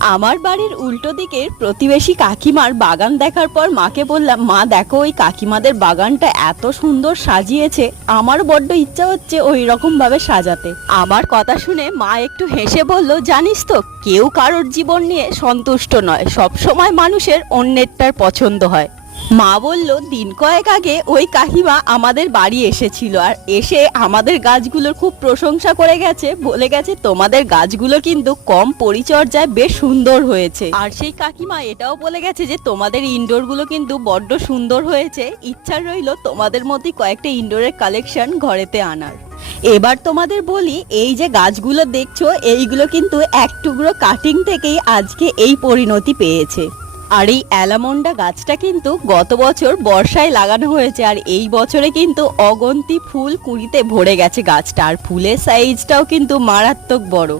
আমার বাড়ির উল্টো দিকের প্রতিবেশী কাকিমার বাগান দেখার পর মাকে বললাম, মা, দেখো, ওই কাকিমাদের বাগানটা এত সুন্দর সাজিয়েছে। আমার বড্ড ইচ্ছা হচ্ছে ওই রকমভাবে সাজাতে। আমার কথা শুনে মা একটু হেসে বলল, জানিস তো, কেউ কারোর জীবন নিয়ে সন্তুষ্ট নয়। সব সময় মানুষের অন্যেরটার পছন্দ হয়। মা বলল, দিন কয়েক আগে ওই কাকিমা আমাদের বাড়ি এসেছিল আর এসে আমাদের গাছগুলোর খুব প্রশংসা করে গেছে। বলে গেছে, তোমাদের গাছগুলো কিন্তু কম পরিচর্যায় বেশ সুন্দর হয়েছে। আর সেই কাকিমা এটাও বলে গেছে যে, তোমাদের ইনডোরগুলো কিন্তু বড্ড সুন্দর হয়েছে। ইচ্ছা রইল তোমাদের মধ্যে কয়েকটা ইনডোরের কালেকশন ঘরেতে আনার। এবার তোমাদের বলি, এই যে গাছগুলো দেখছ, এইগুলো কিন্তু এক টুকরো কাটিং থেকেই আজকে এই পরিণতি পেয়েছে। আর এই অ্যালামন্ডা গাছটা কিন্তু গত বছর বর্ষায় লাগানো হয়েছে, আর এই বছরে কিন্তু অগন্তি ফুল কুড়িতে ভরে গেছে গাছটা, আর ফুলের সাইজটাও কিন্তু মারাত্মক বড়।